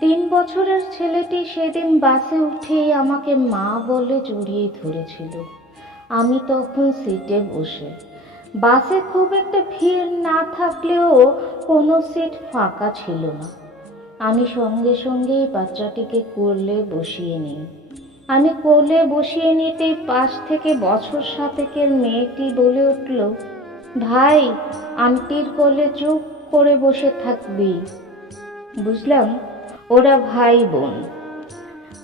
তিন বছরের ছেলেটি সেদিন বাসে উঠেই আমাকে মা বলে জড়িয়ে ধরেছিল। আমি তখন সিটে বসে। বাসে খুব একটা ভিড় না থাকলেও কোনো সিট ফাঁকা ছিল না। আমি সঙ্গে সঙ্গেই বাচ্চাটিকে কোলে বসিয়ে নিই। আমি কোলে বসিয়ে নিতেই পাশ থেকে বছর সাতেকের মেয়েটি বলে উঠল, ভাই, আন্টির কোলে চুপ করে বসে থাকবি। বুঝলাম ওরা ভাই বোন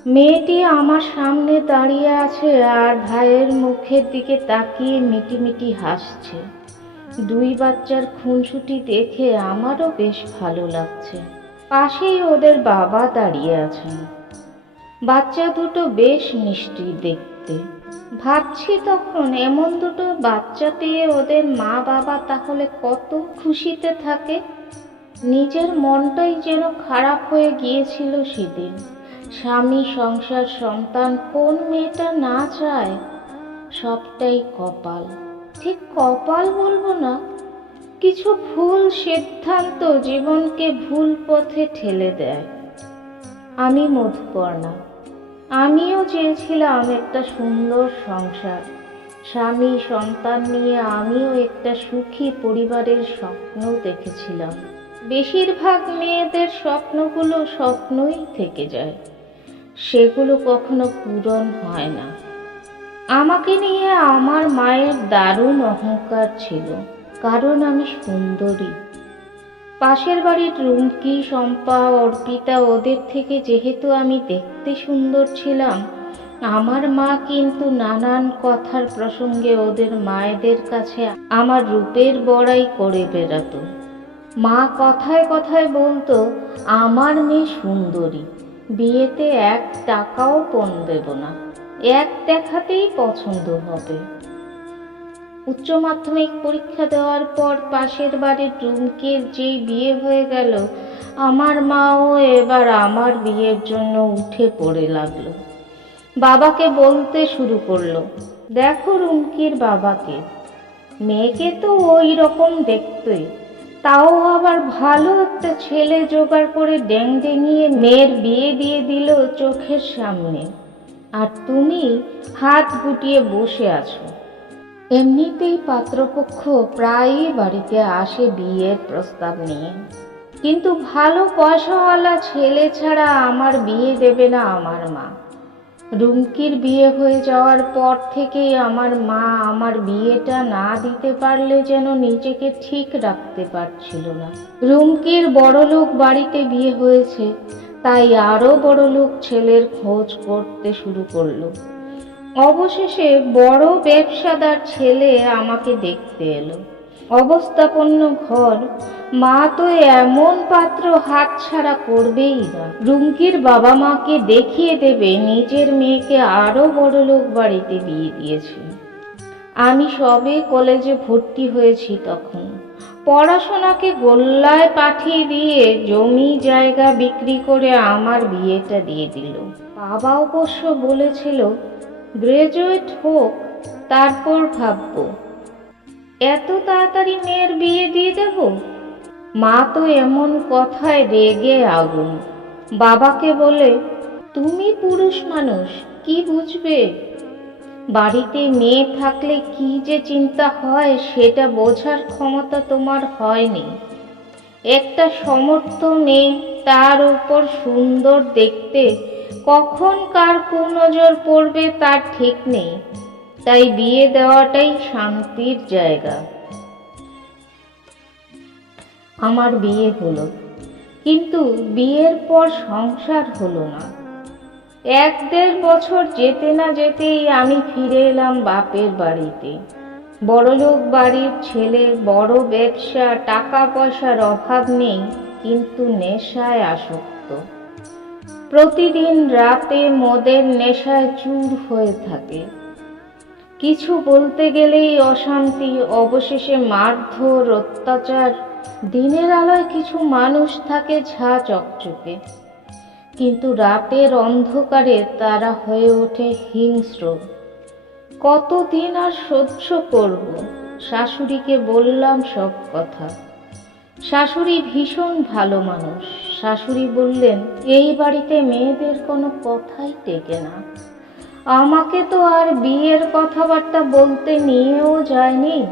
মেয়েটি আমার সামনে দাঁড়িয়ে আছে আর ভাইয়ের মুখের দিকে তাকিয়ে মিটিমিটি হাসছে। দুই বাচ্চার খুনসুটি দেখে আমারও বেশ ভালো লাগছে। পাশেই ওদের বাবা দাঁড়িয়ে আছেন। বাচ্চা দুটো বেশ মিষ্টি দেখতে। ভাবছি তখন এমন দুটো বাচ্চা পেয়ে ওদের মা বাবা তাহলে কত খুশিতে থাকে। নিজের মনটাই যেন খারাপ হয়ে গিয়েছিল সেদিন। স্বামী, সংসার, সন্তান, কোন মেয়েটা না চায়, সবটাই কপাল। ঠিক কপাল বলব না, কিছু ভুল সিদ্ধান্ত জীবনকে ভুল পথে ঠেলে দেয়। আমি মধুপর্ণা, আমিও চেয়েছিলাম একটা সুন্দর সংসার। স্বামী, সন্তান নিয়ে আমিও একটা সুখী পরিবারের স্বপ্ন দেখেছিলাম। বেশিরভাগ মেয়েদের স্বপ্নগুলো স্বপ্নই থেকে যায়। সেগুলো কখনো পূরণ হয় না। আমাকে নিয়ে আমার মায়ের দারুণ অহংকার ছিল, কারণ আমি সুন্দরী। পাশের বাড়ির রুমকি, শম্পা, অর্পিতা ওদের থেকে যেহেতু আমি দেখতে সুন্দর ছিলাম, আমার মা কিন্তু নানান কথার প্রসঙ্গে ওদের মায়েদের কাছে আমার রূপের বড়াই করে বেড়াতো। মা কথায় কথায় বলতো, আমার মেয়ে সুন্দরী, বিয়েতে এক টাকাও পণ দেব না, এক দেখাতেই পছন্দ হবে। উচ্চ মাধ্যমিক পরীক্ষা দেওয়ার পর পাশের বাড়ির রুমকির যেই বিয়ে হয়ে গেল, আমার মাও এবার আমার বিয়ের জন্য উঠে পড়ে লাগল। বাবাকে বলতে শুরু করল, দেখো রুমকির বাবাকে, মেয়েকে তো ওই রকম দেখতই। তাও আবার ভালো একটা ছেলে জোগাড় করে ড্যাং ডেঙিয়ে মেয়ের বিয়ে দিয়ে দিল চোখের সামনে। আর তুমি হাত গুটিয়ে বসে আছো। এমনিতেই পাত্রপক্ষ প্রায়ই বাড়িতে আসে বিয়ের প্রস্তাব নিয়ে। কিন্তু ভালো পয়সাওয়ালা ছেলে ছাড়া আমার বিয়ে দেবে না আমার মা। রুমকির বিয়ে হয়ে যাওয়ার পর থেকেই আমার মা আমার বিয়েটা না দিতে পারলে যেন নিজেকে ঠিক রাখতে পারছিল না। রুমকির বড়লোক বাড়িতে বিয়ে হয়েছে, তাই আরও বড়লোক ছেলের খোঁজ করতে শুরু করল। অবশেষে বড় ব্যবসাদার ছেলে আমাকে দেখতে এলো। অবস্থাপন্ন ঘর। মা তো এমন পাত্র হাতছাড়া করবেই না। রুমকির বাবা মাকে দেখিয়ে দেবে নিজের মেয়েকে আরও বড় লোক বাড়িতে বিয়ে দিয়েছে। আমি সবে কলেজে ভর্তি হয়েছি তখন। পড়াশোনাকে গোল্লায় পাঠিয়ে দিয়ে জমি জায়গা বিক্রি করে আমার বিয়েটা দিয়ে দিল। বাবা অবশ্য বলেছিল, গ্রাজুয়েট হোক, তারপর ভাববো। এত তাড়াতাড়ি মেয়ের বিয়ে দিয়ে দেব মা তো এমন কথায় রেগে আগুন। বাবাকে বলে, তুমি পুরুষ মানুষ, কি বুঝবে? বাড়িতে মেয়ে থাকলে কি যে চিন্তা হয় সেটা বোঝার ক্ষমতা তোমার হয়নি। একটা সমর্থ মেয়ে তার উপর সুন্দর দেখতে। কখন কার কোন কুনজর পড়বে তার ঠিক নেই। তাই বিয়ে দেওয়াটাই শান্তির জায়গা। আমার বিয়ে হলো, কিন্তু বিয়ের পর সংসার হলো না। এক দেড় বছর যেতে না যেতেই আমি ফিরে এলাম বাপের বাড়িতে। বড়লোক বাড়ির ছেলে, বড় ব্যবসা টাকা পয়সার অভাব নেই, কিন্তু নেশায় আসক্ত। প্রতিদিন রাতে মদের নেশায় চুর হয়ে থাকে। কিছু বলতে গেলেই অশান্তি, অবশেষে মারধর, অত্যাচার। দিনের আলোয় কিছু মানুষ থাকে ঝা চকচকে। কিন্তু রাতের অন্ধকারে তারা হয়ে ওঠে হিংস্র। কতদিন আর সহ্য করব? শাশুড়িকে বললাম সব কথা। শাশুড়ি ভীষণ ভালো মানুষ। শাশুড়ি বললেন, এই বাড়িতে মেয়েদের কোনো কথাই টেকে না। আমাকে তো আর বিয়ের কথাবার্তা বলতে নিয়েও যায়নি।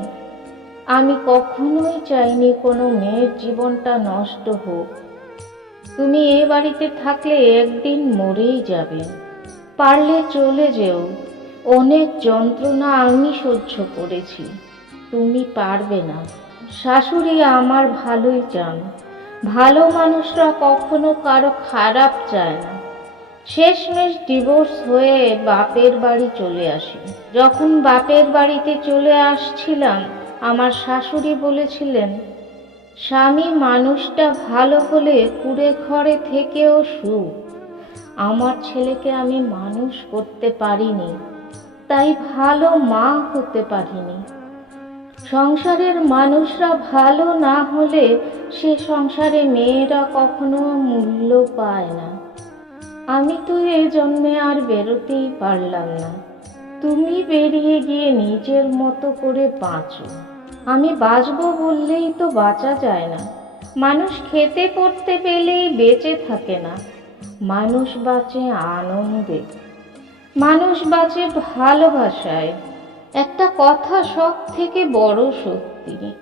আমি কখনোই চাইনি কোনো মেয়ের জীবনটা নষ্ট হোক। তুমি এ বাড়িতে থাকলে একদিন মরেই যাবে। পারলে চলে যেও। অনেক যন্ত্রণা আমি সহ্য করেছি। তুমি পারবে না। শাশুড়ি আমার ভালোই চান। ভালো মানুষরা কখনো কারও খারাপ চায় না। শেষমেশ ডিভোর্স হয়ে বাপের বাড়ি চলে আসি। যখন বাপের বাড়িতে চলে আসছিলাম, আমার শাশুড়ি বলেছিলেন, স্বামী মানুষটা ভালো হলে কুড়ে ঘরে থেকেও সুখ। আমার ছেলেকে আমি মানুষ করতে পারিনি, তাই ভালো মা হতে পারিনি। সংসারের মানুষরা ভালো না হলে সে সংসারে মেয়েরা কখনো মূল্য পায় না। আমি তো এ জন্মে আর বেরোতেই পারলাম না। তুমি বেরিয়ে গিয়ে নিজের মতো করে বাঁচো। আমি বাঁচবো বললেই তো বাঁচা যায় না। মানুষ খেতে পড়তে পেলেই বেঁচে থাকে না। মানুষ বাঁচে আনন্দে। মানুষ বাঁচে ভালোবাসায়। একটা কথা সব থেকে বড় সত্যি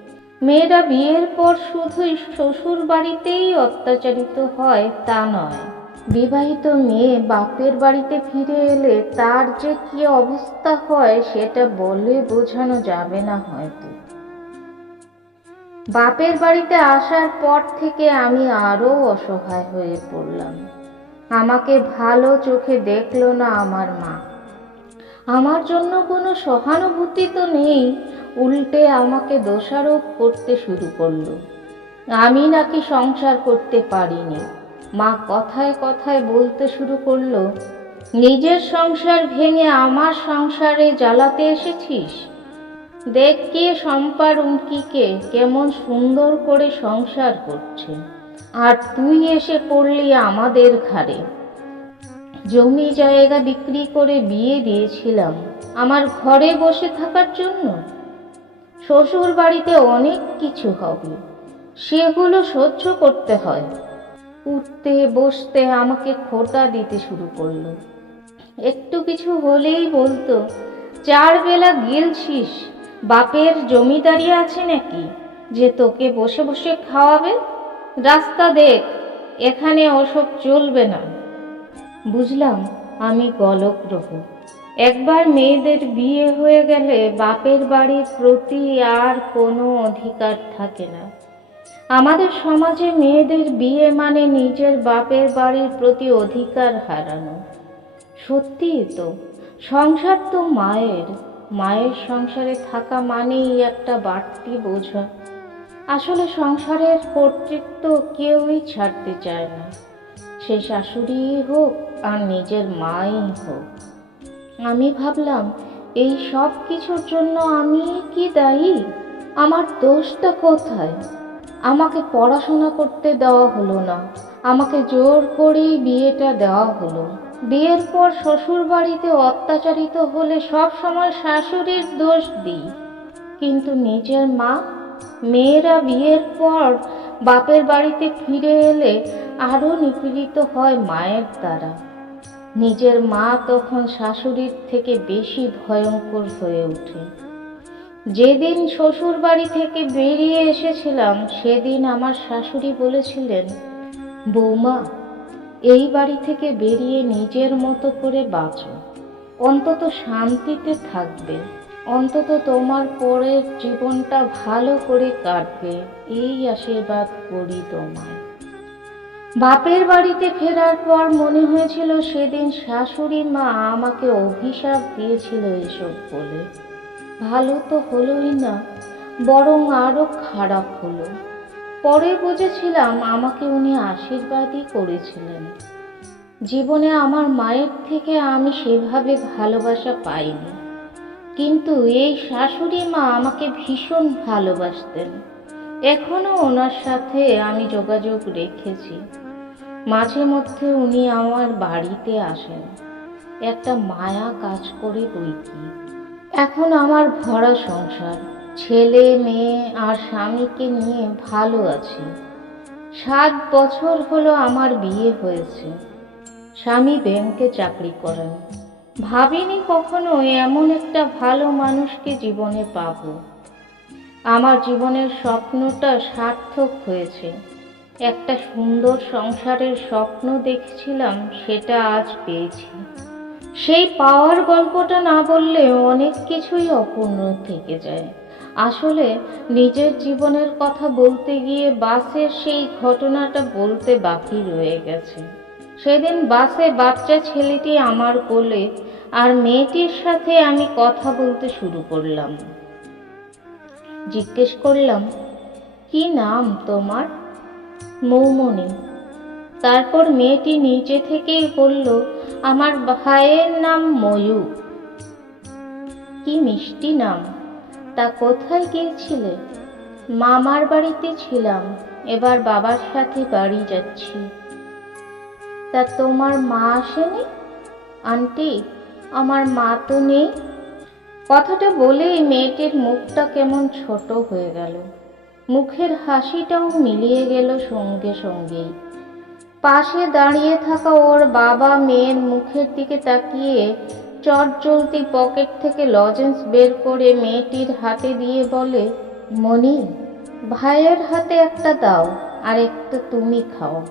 মেয়েরা বিয়ের পর শুধুই শ্বশুর বাড়িতেই অত্যাচারিত হয় তা নয়। বিবাহিত মেয়ে বাপের বাড়িতে ফিরে এলে তার যে কি অবস্থা হয় সেটা বলে বোঝানো যাবে না হয়তো। বাপের বাড়িতে আসার পর থেকে আমি আরও অসহায় হয়ে পড়লাম। আমাকে ভালো চোখে দেখল না আমার মা। আমার জন্য কোনো সহানুভূতি তো নেই, উল্টে আমাকে দোষারোপ করতে শুরু করল। আমি নাকি সংসার করতে পারিনি। মা কথায় কথায় বলতে শুরু করল, নিজের সংসার ভেঙে আমার সংসারে জ্বালাতে এসেছিস? দেখ কি শম্পা রুমকিকে কেমন সুন্দর করে সংসার করছে। আর তুই এসে পড়লি আমাদের ঘাড়ে। জমি জায়গা বিক্রি করে বিয়ে দিয়েছিলাম। আমার ঘরে বসে থাকার জন্য? শ্বশুর বাড়িতে অনেক কিছু হবে। সেগুলো সহ্য করতে হয়। উঠতে, বসতে আমাকে খোটা দিতে শুরু করল। একটু কিছু হলেই বলতো, চার বেলা গিলছিস, বাপের জমিদারি আছে নাকি? যে তোকে বসে বসে খাওয়াবে? রাস্তা দেখ, এখানে ওসব চলবে না। বুঝলাম, আমি গলগ্রহ। একবার মেয়েদের বিয়ে হয়ে গেলে বাপের বাড়ির প্রতি আর কোনো অধিকার থাকে না। আমাদের সমাজে মেয়েদের বিয়ে মানে নিজের বাপের বাড়ির প্রতি অধিকার হারানো। সত্যিই তো, সংসার তো মায়ের। মায়ের সংসারে থাকা মানেই একটা বাড়তি বোঝা। আসলে সংসারের কর্তৃত্ব কেউই ছাড়তে চায় না। সে শাশুড়িই হোক আর নিজের মাই হোক। আমি ভাবলাম, এই সব কিছুর জন্য আমি কি দায়ী? আমার দোষটা কোথায়? আমাকে পড়াশোনা করতে দেওয়া হলো না। আমাকে জোর করেই বিয়েটা দেওয়া হলো। বিয়ের পর শ্বশুর বাড়িতে অত্যাচারিত হলে সব সময় শাশুড়ির দোষ দিই। কিন্তু নিজের মা, মেয়েরা বিয়ের পর বাপের বাড়িতে ফিরে এলে আরও নিপীড়িত হয় মায়ের দ্বারা। নিজের মা তখন শাশুড়ির থেকে বেশি ভয়ঙ্কর হয়ে ওঠে। যেদিন শ্বশুর বাড়ি থেকে বেরিয়ে এসেছিলাম, সেদিন আমার শাশুড়ি বলেছিলেন, বৌমা, এই বাড়ি থেকে বেরিয়ে নিজের মতো করে বাঁচো। অন্তত শান্তিতে থাকবে। অন্তত তোমার পরের জীবনটা ভালো করে কাটবে। এই আশীর্বাদ করি তোমায়। বাপের বাড়িতে ফেরার পর মনে হয়েছিল সেদিন শাশুড়ি মা আমাকে অভিশাপ দিয়েছিল এসব বলে। ভালো তো হলোই না, বরং আরও খারাপ হলো। পরে বুঝেছিলাম আমাকে উনি আশীর্বাদই করেছিলেন। জীবনে আমার মায়ের থেকে আমি সেভাবে ভালোবাসা পাইনি। কিন্তু এই শাশুড়ি মা আমাকে ভীষণ ভালোবাসতেন। এখনও ওনার সাথে আমি যোগাযোগ রেখেছি। মাঝে মধ্যে উনি আমার বাড়িতে আসেন। একটা মায়া কাজ করে বই কি এখন আমার ভরা সংসার, ছেলে, মেয়ে আর স্বামীকে নিয়ে ভালো আছি। সাত বছর হলো আমার বিয়ে হয়েছে। স্বামী ব্যাংকে চাকরি করেন। ভাবিনি কখনো এমন একটা ভালো মানুষকে জীবনে পাব। আমার জীবনের স্বপ্নটা সার্থক হয়েছে। একটা সুন্দর সংসারের স্বপ্ন দেখছিলাম, সেটা আজ পেয়েছি। সেই পাওয়ার গল্পটা না বললে অনেক কিছুই অপূর্ণ থেকে যায়। আসলে নিজের জীবনের কথা বলতে গিয়ে বাসের সেই ঘটনাটা বলতে বাকি রয়ে গেছে। সেদিন বাসে বাচ্চা ছেলেটি আমার কোলে আর মেয়েটির সাথে আমি কথা বলতে শুরু করলাম। জিজ্ঞেস করলাম, কি নাম তোমার? মৌমনি তারপর মেয়েটি নিচে থেকেই বলল, আমার ভাইয়ের নাম ময়ূর কি মিষ্টি নাম। তা কোথায় গিয়েছিলে? মামার বাড়িতে ছিলাম, এবার বাবার সাথে বাড়ি যাচ্ছি। তা তোমার মা আসেনি? আন্টি, আমার মা তো নেই। কথাটা বলেই মেয়েটির মুখটা কেমন ছোট হয়ে গেল। মুখের হাসিটাও মিলিয়ে গেল সঙ্গে সঙ্গেই। পাশে দাঁড়িয়ে থাকা ওর বাবা মেয়ের মুখের দিকে তাকিয়ে চট চলতি পকেট থেকে লজেন্স বের করে মেয়েটির হাতে দিয়ে বলে, মনি, ভাইয়ের হাতে একটা দাও আর একটা তুমি খাও।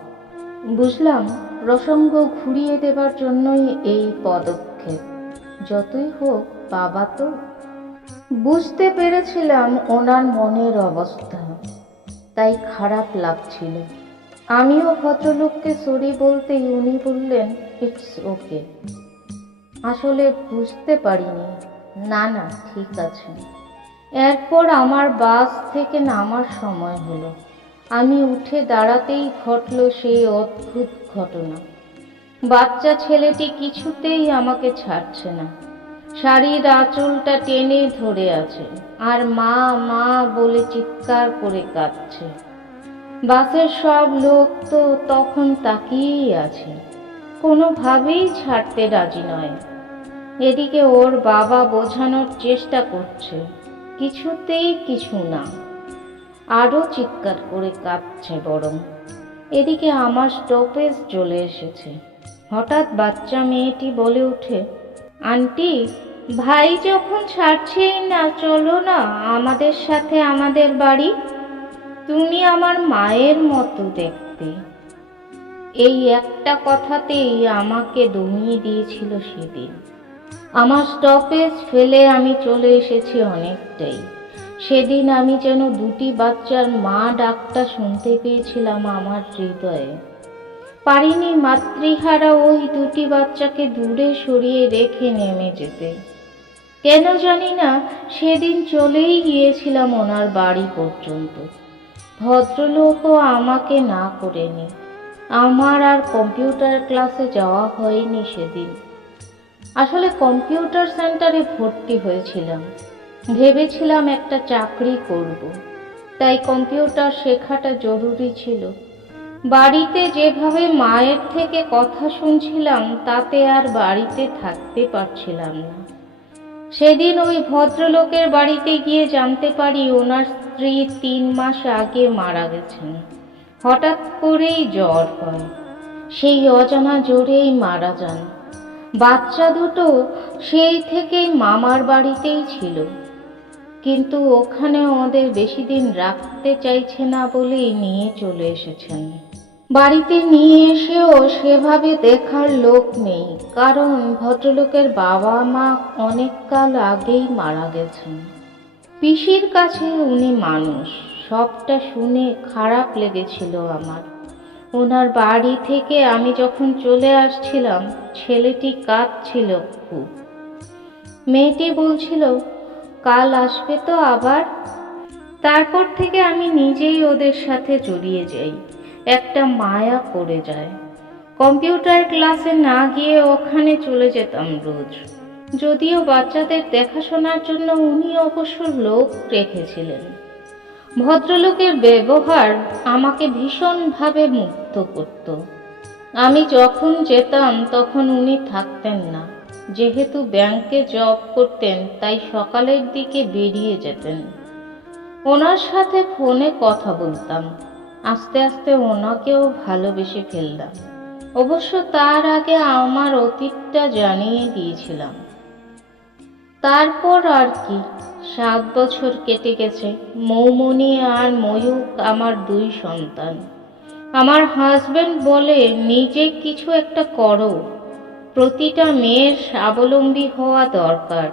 বুঝলাম প্রসঙ্গ ঘুরিয়ে দেবার জন্যই এই পদক্ষেপ। যতই হোক, বাবা তো। বুঝতে পেরেছিলাম ওনার মনের অবস্থা। তাই খারাপ লাগছিল। আমিও ভদ্রলোককে সরি বলতেই উনি বললেন ইটস ওকে আসলে বুঝতে পারিনি। না না, ঠিক আছে। এরপর আমার বাস থেকে নামার সময় হলো। আমি উঠে দাঁড়াতেই ঘটল সেই অদ্ভুত ঘটনা। বাচ্চা ছেলেটি কিছুতেই আমাকে ছাড়ছে না। শাড়ির আঁচলটা টেনে ধরে আছে, আর মা মা বলে চিৎকার করে কাঁদছে। বাসের সব লোক তো তখন তাকিয়েই আছে। কোনোভাবেই ছাড়তে রাজি নয়। এদিকে ওর বাবা বোঝানোর চেষ্টা করছে, কিছুতেই কিছু না। আরও চিৎকার করে কাঁপছে বরং। এদিকে আমার স্টপেজ চলে এসেছে। হঠাৎ বাচ্চা মেয়েটি বলে ওঠে, আন্টি, ভাই যখন ছাড়ছেই না, চলো না, আমাদের সাথে আমাদের বাড়ি। তুমি আমার মায়ের মতো দেখতে। এই একটা কথাতেই আমাকে দমিয়ে দিয়েছিল সেদিন। আমার স্টপেজ ফেলে আমি চলে এসেছি অনেকটাই। সেদিন আমি যেন দুটি বাচ্চার মা ডাকটা শুনতে পেয়েছিলাম আমার হৃদয়ে। পারিনি মাতৃহারা ওই দুটি বাচ্চাকে দূরে সরিয়ে রেখে নেমে যেতে। কেন জানি না, সেদিন চলেই গিয়েছিলাম ওনার বাড়ি পর্যন্ত। ভদ্রলোকও আমাকে না করেনি আমার আর কম্পিউটার ক্লাসে যাওয়া হয়নি সেদিন। আসলে কম্পিউটার সেন্টারে ভর্তি হয়েছিলাম। ভেবেছিলাম একটা চাকরি করব। তাই কম্পিউটার শেখাটা জরুরি ছিল। বাড়িতে যেভাবে মায়ের থেকে কথা শুনছিলাম, তাতে আর বাড়িতে থাকতে পারছিলাম না। সেদিন ওই ভদ্রলোকের বাড়িতে গিয়ে জানতে পারি ওনার স্ত্রী তিন মাস আগে মারা গেছেন। হঠাৎ করেই জ্বর হয়। সেই অজানা জোরেই মারা যান। বাচ্চা দুটো সেই থেকেই মামার বাড়িতেই ছিল। কিন্তু ওখানে ওদের বেশি দিন রাখতে চাইছে না বলেই নিয়ে চলে এসেছেন। বাড়িতে নিয়ে এসেও সেভাবে দেখার লোক নেই, কারণ ভদ্রলোকের বাবা মা অনেক কাল আগেই মারা গেছেন। পিসির কাছে উনি মানুষ, সবটা শুনে খারাপ লেগেছিল আমার। ওনার বাড়ি থেকে আমি যখন চলে আসছিলাম, ছেলেটি কাঁদছিল খুব। মেয়েটি বলছিল, কাল আসবে তো আবার? তারপর থেকে আমি নিজেই ওদের সাথে জড়িয়ে যাই। একটা মায়া করে যায়। কম্পিউটার ক্লাসে না গিয়ে ওখানে চলে যেতাম রোজ। যদিও বাচ্চাদের দেখাশোনার জন্য উনি অবশ্য লোক রেখেছিলেন। ভদ্রলোকের ব্যবহার আমাকে ভীষণভাবে মুগ্ধ করত। আমি যখন যেতাম তখন উনি থাকতেন না। যেহেতু ব্যাংকে জব করতেন, তাই সকালের দিকে বেরিয়ে যেতেন। ওনার সাথে ফোনে কথা বলতাম। আস্তে আস্তে ওনাকেও ভালোবেসে ফেললাম। অবশ্য তার আগে আমার অতীতটা জানিয়ে দিয়েছিলাম। তারপর আর কি, সাত বছর কেটে গেছে, মৌমনি আর ময়ূক আমার দুই সন্তান। আমার হাজব্যান্ড বলে, নিজে কিছু একটা করো। প্রতিটা মেয়ের স্বাবলম্বী হওয়া দরকার।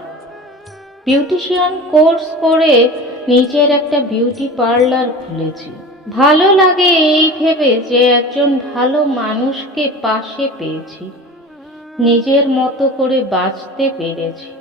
বিউটিশিয়ান কোর্স করে নিজের একটা বিউটি পার্লার খুলেছি। ভালো লাগে এই ভেবে যে একজন ভালো মানুষকে পাশে পেয়েছি। নিজের মতো করে বাঁচতে পেরেছি।